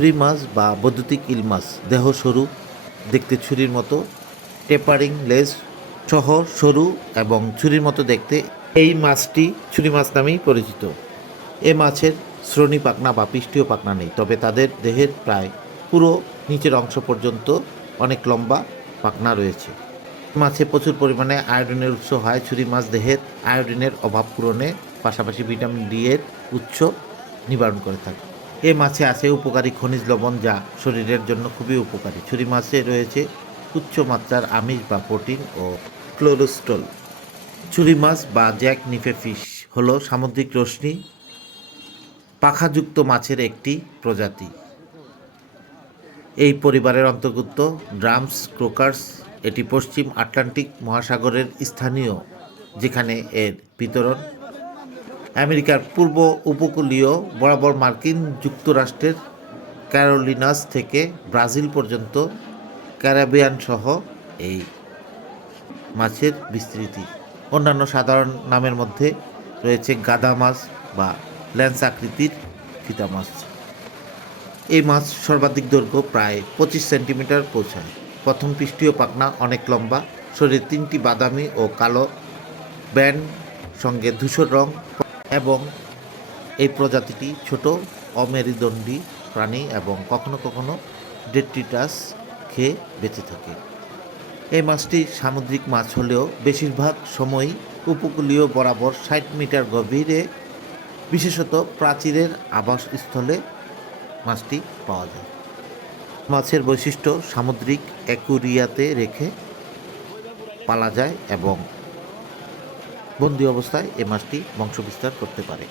ছুরি মাছ বা বৈদ্যুতিক ইল মাছ, দেহ সরু, দেখতে ছুরির মতো টেপারিং লেজ সহ সরু এবং ছুরির মতো দেখতে এই মাছটি ছুরি মাছ নামেই পরিচিত। এ মাছের শ্রোণী পাখনা বা পৃষ্ঠীয় পাখনা নেই, তবে তাদের দেহের প্রায় পুরো নিচের অংশ পর্যন্ত অনেক লম্বা পাখনা রয়েছে। মাছে প্রচুর পরিমাণে আয়োডিনের উৎস হয়। ছুরি মাছ দেহের আয়োডিনের অভাব পূরণে পাশাপাশি ভিটামিন ডি এর উৎস নিবারণ করে থাকে। এ মাছে আছে উপকারী খনিজ লবণ যা শরীরের জন্য খুবই উপকারী। ছুরি মাছে রয়েছে উচ্চ মাত্রার আমিষ বা প্রোটিন ও ক্লোরোস্টল। ছুরি মাছ বা জ্যাক নিফে ফিশ হলো সামুদ্রিক রশ্মি, পাখাযুক্ত মাছের একটি প্রজাতি। এই পরিবারের অন্তর্ভুক্ত ড্রামস, ক্রোকার্স, এটি পশ্চিম আটলান্টিক মহাসাগরের স্থানীয়, যেখানে এর বিতরণ আমেরিকার পূর্ব উপকূলীয় বরাবর মার্কিন যুক্তরাষ্ট্রের ক্যারোলিনাস থেকে ব্রাজিল পর্যন্ত ক্যারাবিয়ান সহ এই মাছের বিস্তৃতি। অন্যান্য সাধারণ নামের মধ্যে রয়েছে গাদা মাছ বা ল্যান্স আকৃতির ফিতা মাছ। এই মাছ সর্বাধিক দৈর্ঘ্য প্রায় পঁচিশ সেন্টিমিটার পৌঁছায়। প্রথম পৃষ্ঠীয় পাখনা অনেক লম্বা, শরীর তিনটি বাদামি ও কালো ব্যান্ড, সঙ্গে ধূসর রং। এবং এই প্রজাতিটি ছোট অমেরুদণ্ডী প্রাণী এবং কখনো কখনো ডেট্রিটাস খেয়ে বেঁচে থাকে। এই মাছটি সামুদ্রিক মাছ হলেও বেশিরভাগ সময়ই উপকূলীয় বরাবর ষাট মিটার গভীরে, বিশেষত প্রাচীরের আবাসস্থলে মাছটি পাওয়া যায়। মাছের বৈশিষ্ট্য সামুদ্রিক অ্যাকুরিয়াতে রেখে পালা যায় এবং বন্দি অবস্থায় এ মাছটি বংশবিস্তার করতে পারে।